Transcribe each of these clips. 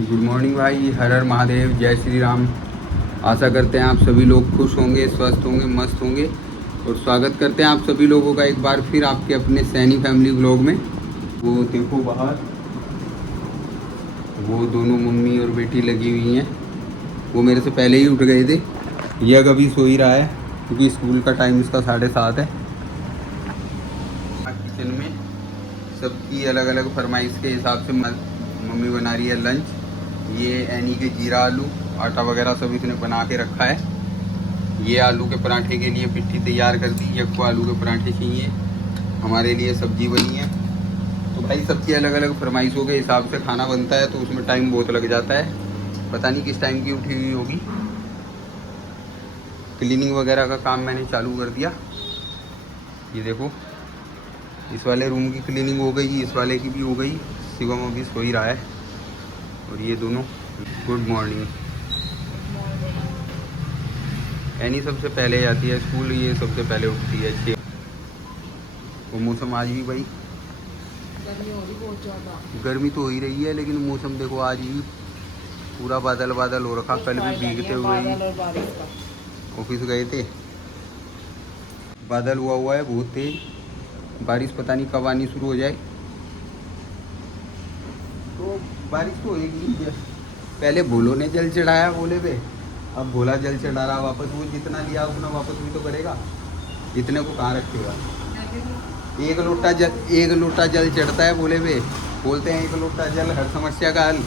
Good morning भाई, हर हर महादेव, जय श्री राम। आशा करते हैं आप सभी लोग खुश होंगे, स्वस्थ होंगे, मस्त होंगे। और स्वागत करते हैं आप सभी लोगों का एक बार फिर आपके अपने सैनी फैमिली व्लॉग में। वो देखो बाहर, वो दोनों मम्मी और बेटी लगी हुई हैं। वो मेरे से पहले ही उठ गए थे। ये अभी सो ही रहा है क्योंकि स्कूल का टाइम इसका 7:30 है। किचन में सबकी अलग अलग फरमाइश के हिसाब से मम्मी बना रही है लंच। ये एनी के जीरा आलू, आटा वगैरह सब इसने बना के रखा है। ये आलू के पराठे के लिए पिट्ठी तैयार कर दी। यक को आलू के पराठे चाहिए, हमारे लिए सब्जी बनी है। तो भाई सबकी अलग अलग फरमाइशों के हिसाब से खाना बनता है, तो उसमें टाइम बहुत लग जाता है। पता नहीं किस टाइम की उठी हुई होगी। क्लीनिंग वगैरह का काम मैंने चालू कर दिया। ये देखो, इस वाले रूम की क्लीनिंग हो गई, इस वाले की भी हो गई। शिवम अभी सो ही रहा है। और ये दोनों गुड मॉर्निंग। एनी सबसे पहले जाती है स्कूल, ये सबसे पहले उठती है 6। वो मौसम आज भी भाई गर्मी हो रही बहुत ज़्यादा। गर्मी तो हो ही रही है, लेकिन मौसम देखो आज भी पूरा बादल बादल हो रखा। कल भी भीगते हुए ही ऑफिस गए थे। बादल हुआ है बहुत तेज। बारिश पता नहीं कब आनी शुरू हो जाए। तो बारिश तो होगी। पहले भोलो ने जल चढ़ाया भोले पे, अब भोला जल चढ़ा रहा वापस। वो जितना लिया उतना वापस भी तो करेगा, इतने को कहाँ रखेगा। एक लोटा जल चढ़ता है भोले पे। बोलते हैं 1 लोटा जल हर समस्या का हल।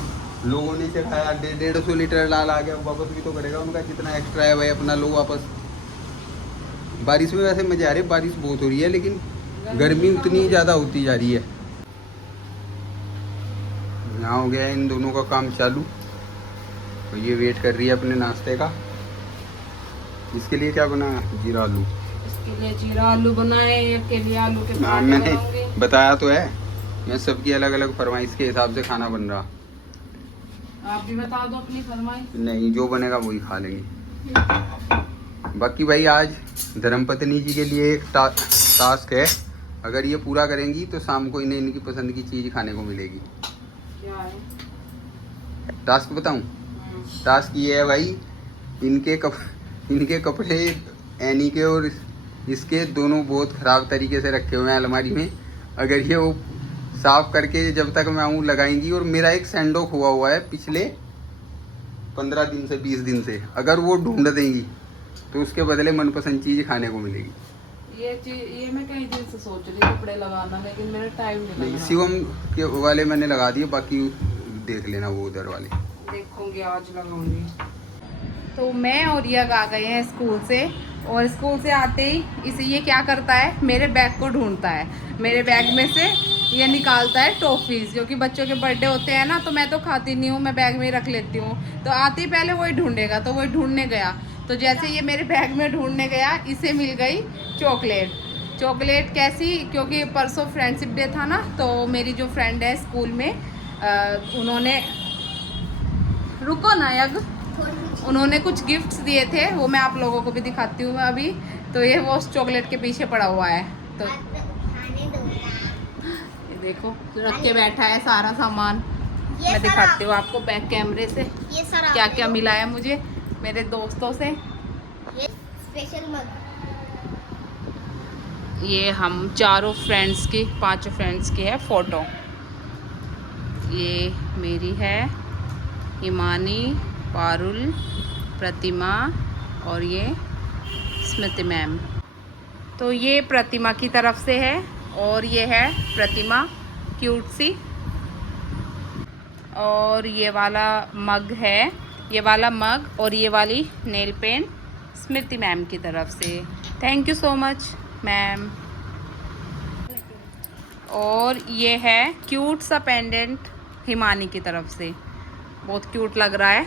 लोगों ने चढ़ाया 150 लीटर डाल आ गया, वापस भी तो करेगा उनका जितना एक्स्ट्रा है भाई, अपना लो वापस। बारिश में वैसे मजे आ रहे, बारिश बहुत हो रही है, लेकिन गर्मी उतनी ज़्यादा होती जा रही है। यहाँ हो गया इन दोनों का काम चालू। तो ये वेट कर रही है अपने नाश्ते का। इसके लिए क्या बना? जीरा आलू। इसके लिए जीरा आलू बनाए, एक के लिए आलू के पराठे मैंने बनाऊंगी। बताया तो है, मैं सबकी अलग अलग फरमाइश के हिसाब से खाना बन रहा। आप भी बता दो अपनी फरमाइश। नहीं, जो बनेगा वही खा लेंगे। बाकी भाई आज धर्मपत्नी जी के लिए एक टास्क है। अगर ये पूरा करेंगी तो शाम को इन्हें इनकी पसंद की चीज़ खाने को मिलेगी। क्या है? टास्क बताऊं? टास्क ये है भाई, इनके कपड़े एनी के और इसके दोनों बहुत ख़राब तरीके से रखे हुए हैं अलमारी में। अगर ये वो साफ़ करके जब तक मैं आऊँ लगाएंगी। और मेरा एक सैंडो खोआ हुआ है पिछले 15 दिन से 20 दिन से, अगर वो ढूंढ देंगी तो उसके बदले मनपसंद चीज़ खाने को मिलेगी। ये मैं कई दिन से सोच रही हूँ कपड़े लगाना, लेकिन मेरा टाइम नहीं लग रहा। शिवम के वाले मैंने लगा दिए, बाकी देख लेना वो उधर वाले। देखूंगी, आज लगाऊंगी। तो मैं और यग आ गए हैं स्कूल से। और स्कूल से आते ही इसे ये क्या करता है, मेरे बैग को ढूंढता है। मेरे बैग में से ये निकालता है टॉफ़ीज़, क्योंकि बच्चों के बर्थडे होते हैं ना, तो मैं तो खाती नहीं हूँ, मैं बैग में ही रख लेती हूँ। तो आते ही पहले वही ढूंढेगा, तो वही ढूंढने गया। तो जैसे ये मेरे बैग में ढूंढने गया, इसे मिल गई चॉकलेट। कैसी? क्योंकि परसों फ्रेंडशिप डे था ना, तो मेरी जो फ्रेंड है स्कूल में, उन्होंने, रुको ना यग, उन्होंने कुछ गिफ्ट्स दिए थे, वो मैं आप लोगों को भी दिखाती हूँ अभी। तो ये वो उस चॉकलेट के पीछे पड़ा हुआ है। तो ये देखो रख के बैठा है सारा सामान। मैं दिखाती हूँ आपको बैक कैमरे से क्या क्या मिला है मुझे मेरे दोस्तों से। ये स्पेशल मग, ये हम चारों फ्रेंड्स की, 5 फ्रेंड्स की है फ़ोटो। ये मेरी है, हिमानी, पारुल, प्रतिमा और ये स्मृति मैम। तो ये प्रतिमा की तरफ से है, और ये है प्रतिमा क्यूट सी। और ये वाला मग है, ये वाला मग और ये वाली नेल पेंट स्मृति मैम की तरफ से। Thank you so much ma'am. और ये है क्यूट सा पेंडेंट हिमानी की तरफ से, बहुत क्यूट लग रहा है।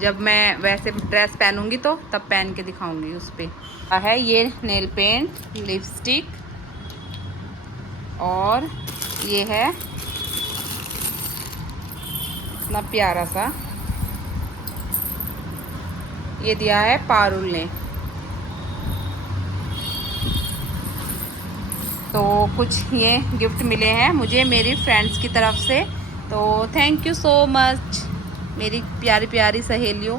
जब मैं वैसे ड्रेस पहनूंगी तो तब पहन के दिखाऊंगी उस पर। है ये नेल पेंट, लिपस्टिक, और ये है इतना प्यारा सा, ये दिया है पारुल ने। तो कुछ ये गिफ्ट मिले हैं मुझे मेरी फ्रेंड्स की तरफ से। तो थैंक यू सो मच मेरी प्यारी प्यारी सहेलियों।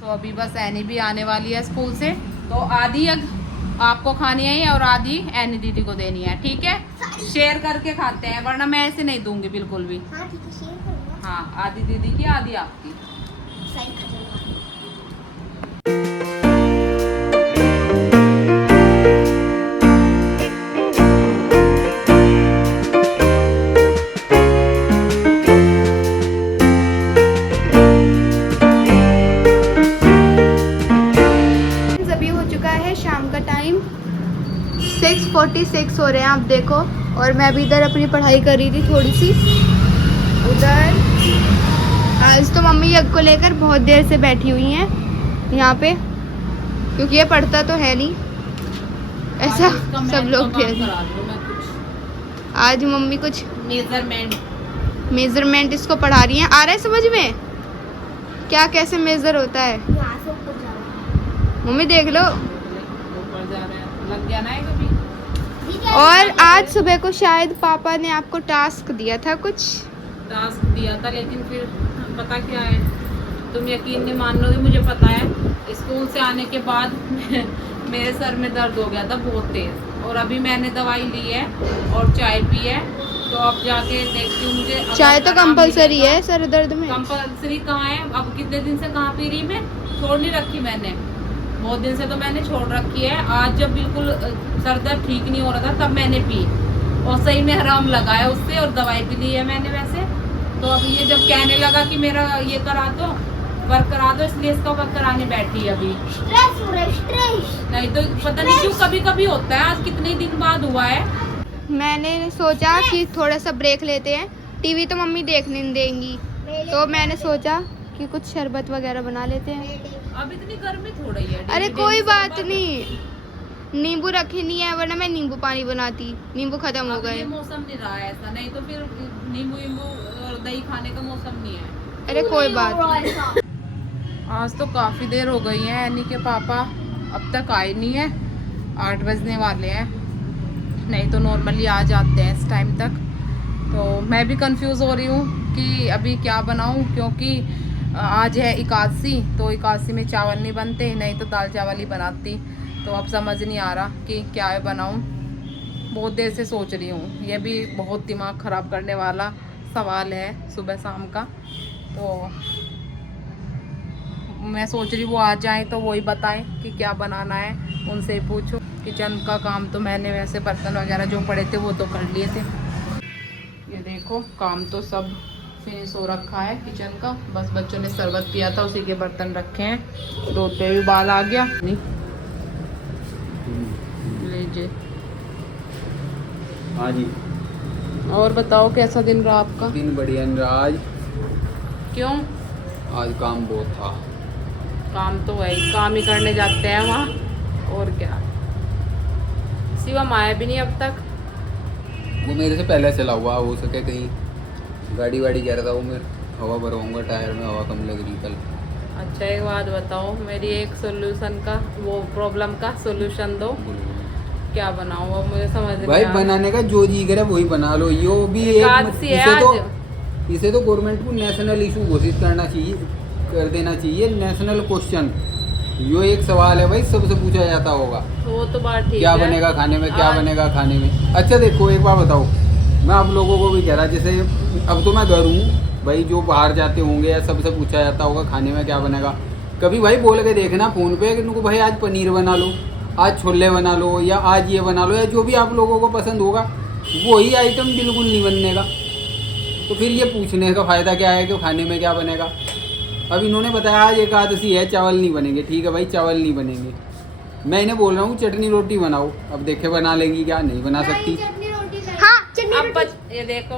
तो अभी बस एनी भी आने वाली है स्कूल से, तो आधी आपको खानी है और आधी एनी दीदी को देनी है, ठीक है? शेयर करके खाते हैं, वरना मैं ऐसे नहीं दूंगी बिल्कुल भी। हाँ ठीक है, शेयर करूँगा। हाँ, आधी दीदी की आधी आपकी। साइड खा जाऊँगा। अभी हो चुका है शाम का टाइम, 6:46 हो रहे हैं आप देखो। और मैं अभी इधर अपनी पढ़ाई कर रही थी थोड़ी सी उधर। आज तो मम्मी यज्ञ को लेकर बहुत देर से बैठी हुई हैं यहाँ पे, क्योंकि ये पढ़ता तो है नहीं, ऐसा सब लोग कहते हैं। आज मम्मी कुछ मेजरमेंट इसको पढ़ा रही हैं। आ रहा है समझ में क्या कैसे मेजर होता है? यहाँ से ऊपर जाऊँगा। मम्मी देख लो। ऊपर जा रहे हैं, लग जाना है कभी। और आज सुबह को शायद पापा ने आपको टास्क दिया था कुछ। टास्क दिया था, लेकिन फिर पता क्या है, तुम यकीन नहीं मान लोगे, मुझे पता है स्कूल से आने के बाद मेरे सर में दर्द हो गया था बहुत तेज, और अभी मैंने दवाई ली है और चाय पी है, तो अब जाके देखती हूँ मुझे चाय तो कंपलसरी है सर दर्द में। कंपलसरी कहाँ है? अब कितने दिन से कहाँ पी रही मैं, छोड़ नहीं रखी मैंने, बहुत दिन से तो मैंने छोड़ रखी है। आज जब बिल्कुल सर दर्द ठीक नहीं हो रहा था तब मैंने पी, और सही में आराम लगा है उससे, और दवाई भी ली है मैंने वैसे। तो अब ये जब कहने लगा कि मेरा ये करा दो, वर्क करा दो, इसलिए इसका वर्क कराने बैठी अभी। स्ट्रेस हो रहा है, स्ट्रेस। नहीं तो पता नहीं क्यों कभी कभी होता है, आज कितने दिन बाद हुआ है। मैंने सोचा कि थोड़ा सा ब्रेक लेते हैं, टीवी तो मम्मी देखने नहीं देंगी, तो मैंने सोचा कि कुछ शरबत वगैरह बना लेते हैं। अब इतनी गर्मी थोड़ी है। अरे कोई बात नहीं, नींबू रखे नहीं है, वरना मैं नींबू पानी बनाती, नींबू खत्म हो अब ये गए। मौसम नहीं रहा है ऐसा, नहीं तो फिर नींबू और दही खाने का मौसम नहीं है। अरे कोई बात नहीं। आज तो काफ़ी देर हो गई है, एनी के पापा अब तक आए नहीं है, 8 बजने वाले हैं, नहीं तो नॉर्मली आ जाते हैं इस टाइम तक। तो मैं भी कंफ्यूज हो रही हूँ कि अभी क्या बनाऊँ, क्योंकि आज है एकादशी, तो एकादशी में चावल नहीं बनते, नहीं तो दाल चावल ही बनाती। तो अब समझ नहीं आ रहा कि क्या बनाऊँ, बहुत देर से सोच रही हूँ। ये भी बहुत दिमाग ख़राब करने वाला सवाल है सुबह शाम का, तो मैं सोच रही वो आ जाएं तो वही बताएं कि क्या बनाना है, उनसे ही पूछूं। किचन का काम तो मैंने वैसे बर्तन वगैरह जो पड़े थे वो तो कर लिए थे। ये देखो काम तो सब फिनिश हो रखा है किचन का, बस बच्चों ने शरबत पिया था उसी के बर्तन रखे हैं, धोते भी बाल आ गया। नहीं लीजिए। हाँ जी। और बताओ कैसा दिन रहा आपका? दिन बढ़िया नहीं रहा आज। क्यों? आज काम बहुत था। काम तो वही काम ही करने जाते हैं वहाँ, और क्या। शिवम आया भी नहीं अब तक। वो मेरे से पहले चला हुआ, हो सके कहीं गाड़ी वाड़ी कह रहा था वो, मैं हवा भरवाऊंगा, टायर में हवा कम लग रही कल। अच्छा एक बात बताओ, मेरी एक सोल्यूशन का, वो प्रॉब्लम का सोल्यूशन दो, क्या बनाऊँ अब मुझे समझ नहीं भाई आ रहा। बनाने का जो जी करे वही बना लो। यो भी एकादशी है इसे तो गवर्नमेंट को नेशनल इशू घोषित करना चाहिए, कर देना चाहिए, नेशनल क्वेश्चन। यो एक सवाल है भाई, सबसे पूछा जाता होगा। वो तो बात ठीक क्या है। बनेगा खाने में, क्या आज- बनेगा खाने में। अच्छा देखो एक बात बताओ, मैं आप लोगों को भी कह रहा, जैसे अब तो मैं घर हूँ भाई, जो बाहर जाते होंगे या सबसे पूछा जाता होगा खाने में क्या बनेगा, कभी भाई बोल के देखना फ़ोन पे कि उनको भाई आज पनीर बना लो, आज छोले बना लो, या आज ये बना लो, या जो भी आप लोगों को पसंद होगा वही आइटम बिल्कुल नहीं बनने का। तो फिर ये पूछने का फ़ायदा क्या है कि खाने में क्या बनेगा। अब इन्होंने बताया आज एकादशी है, चावल नहीं बनेंगे, ठीक है भाई चावल नहीं बनेंगे। मैं इन्हें बोल रहा हूँ चटनी रोटी बनाओ, अब देखे बना लेंगी क्या, नहीं बना सकती। हाँ अब ये देखो,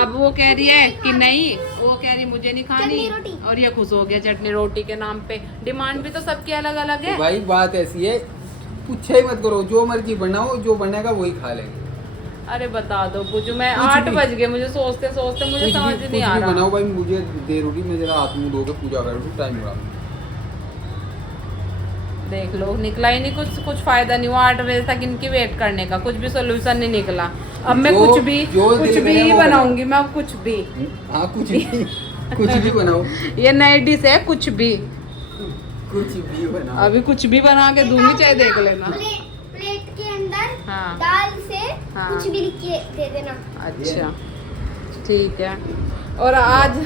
अब वो कह रही है कि नहीं, वो कह रही मुझे नहीं खानी, और ये खुश हो गया चटनी रोटी के नाम पे। डिमांड भी तो सबकी अलग अलग है। तो भाई बात ऐसी है, पूछा ही मत करो, जो मर्जी बनाओ, जो बनेगा वही खा लेंगे। अरे बता दो पूछो, मैं कुछ 8 भी। बज गए, मुझे सोचते सोचते मुझे समझ कुछ नहीं आ भी रहा। बनाओ भाई, मुझे देर होगी, मैं जरा हाथ मुंह धो के पूजा कर लूँ, टाइम हो रहा। देख लो, निकला ही नहीं कुछ फायदा नहीं हुआ। 8 बजे तक इनकी वेट करने का, कुछ भी सोल्यूशन नहीं निकला। अब मैं कुछ भी बनाऊंगी मैं, अब कुछ भी। हाँ कुछ भी कुछ भी बनाओ। ये नई डिश है, कुछ भी बनाओ। अभी कुछ भी बना के दूंगी, चाहे देख लेना। प्लेट के अंदर हाँ। दाल से हाँ। कुछ भी लिख के दे देना। अच्छा ठीक है। और आज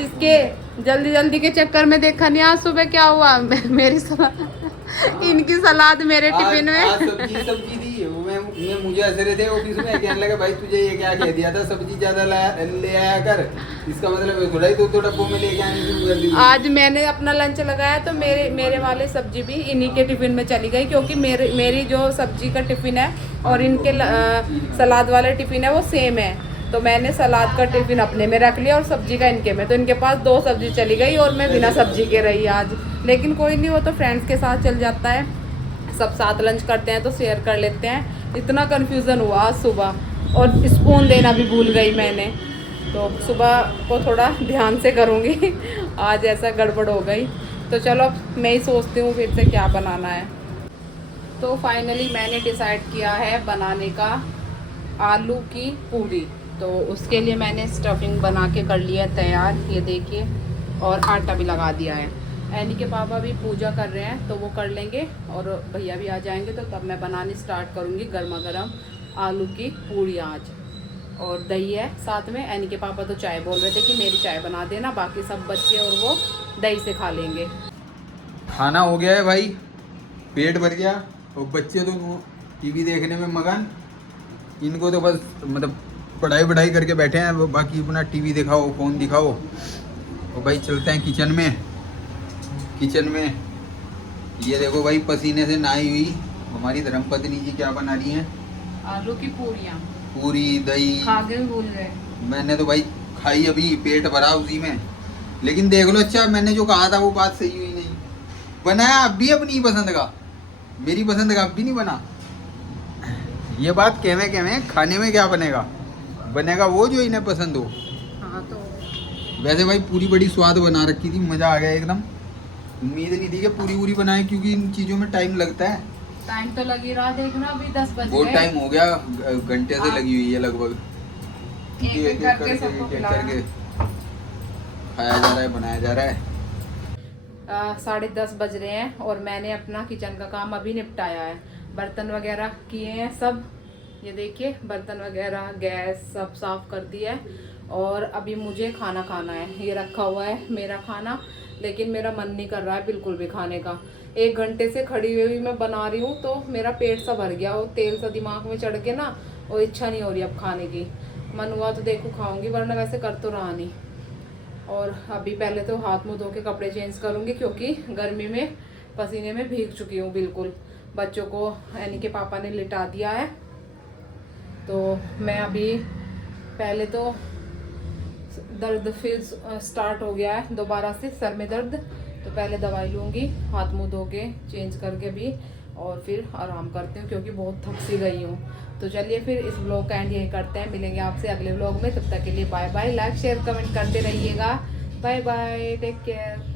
इसके जल्दी के चक्कर में देखा नहीं, आज सुबह क्या हुआ। मेरी इनकी सलाद मेरे टिफिन में। आज सब्जी दी। मैं मुझे हंस रहे थे ऑफिस में, कहने लगा भाई तुझे ये क्या कह दिया था, सब्जी ज्यादा ले आया कर, इसका मतलब थोड़ा ही दो डब्बों में लेके आने शुरू कर दी। आज मैंने अपना लंच लगाया तो मेरे वाले सब्जी भी इन्हीं के टिफिन में चली गई, क्योंकि मेरी जो सब्जी का टिफिन है और इनके सलाद वाले टिफिन है वो सेम है। तो मैंने सलाद का टिफिन अपने में रख लिया और सब्जी का इनके में, तो इनके पास 2 सब्जी चली गई और मैं बिना सब्जी के रही आज। लेकिन कोई नहीं, वो तो फ्रेंड्स के साथ चल जाता है, सब साथ लंच करते हैं तो शेयर कर लेते हैं। इतना कन्फ्यूज़न हुआ आज सुबह, और स्पून देना भी भूल गई मैंने, तो सुबह को थोड़ा ध्यान से करूँगी। आज ऐसा गड़बड़ हो गई। तो चलो अब मैं ही सोचती हूँ फिर से क्या बनाना है। तो फाइनली मैंने डिसाइड किया है बनाने का आलू की पूरी। तो उसके लिए मैंने स्टफिंग बना के कर लिया तैयार, ये देखिए, और आटा भी लगा दिया है। एनी के पापा भी पूजा कर रहे हैं तो वो कर लेंगे, और भैया भी आ जाएंगे तो तब मैं बनानी स्टार्ट करूँगी गर्मा गर्म आलू की पूरी आज। और दही है साथ में। एनी के पापा तो चाय बोल रहे थे कि मेरी चाय बना देना, बाकी सब बच्चे और वो दही से खा लेंगे। खाना हो गया है भाई, पेट भर गया, और बच्चे तो टीवी देखने में मगन। इनको तो बस मतलब पढ़ाई करके बैठे हैं, वो बाकी अपना टीवी दिखाओ, फ़ोन दिखाओ। और भाई चलते हैं किचन में। ये देखो भाई, पसीने से नहाई हुई हमारी धर्मपत्नी जी क्या बना रही हैं, आलू की पूरियाँ, पूरी दही। खा के भी भूल गए। मैंने तो भाई खाई, अभी पेट भरा उसी में। लेकिन देख लो, अच्छा मैंने जो कहा था वो बात सही हुई नहीं। बनाया अब भी अपनी पसंद का, मेरी पसंद का अब भी नहीं बना। ये बात कहवे खाने में क्या बनेगा वो जो इन्हें पसंद हो। हाँ तो वैसे भाई पूरी बड़ी स्वाद बना रखी थी, मज़ा आ गया एकदम। उम्मीद नहीं थी कि पूरी बनाए, क्योंकि इन चीज़ों में टाइम लगता है। टाइम तो लगी रहा, देखना अभी 10 बज बहुत गए। टाइम हो गया, घंटे से लगी हुई है लगभग। एक करके सबको खिलाना। खाया जा रहा है, बनाया जा रहा है। 10:30 बज रहे हैं और मैंने अपना किचन का काम अभी निपटाया है। बर्तन वगैरह किए हैं सब, ये देखिए बर्तन वगैरह, गैस सब साफ कर दिया है। और अभी मुझे खाना खाना है, ये रखा हुआ है मेरा खाना, लेकिन मेरा मन नहीं कर रहा है बिल्कुल भी खाने का। 1 घंटे से खड़ी हुई मैं बना रही हूँ तो मेरा पेट सा भर गया, और तेल सा दिमाग में चढ़ के ना, और इच्छा नहीं हो रही अब खाने की। मन हुआ तो देखो खाऊंगी, वरना वैसे कर तो रहा नहीं। और अभी पहले तो हाथ मुँह धो के कपड़े चेंज करूँगी, क्योंकि गर्मी में पसीने में भीग चुकी हूँ बिल्कुल। बच्चों को एनी के पापा ने लिटा दिया है, तो मैं अभी पहले तो दर्द फिर स्टार्ट हो गया है दोबारा से, सर में दर्द। तो पहले दवाई लूँगी, हाथ मुँह धो के चेंज करके भी, और फिर आराम करती हूँ, क्योंकि बहुत थक सी गई हूँ। तो चलिए फिर इस ब्लॉग का एंड यही करते हैं, मिलेंगे आपसे अगले ब्लॉग में। तब तक के लिए bye bye, like share comment करते रहिएगा। Bye bye, take care.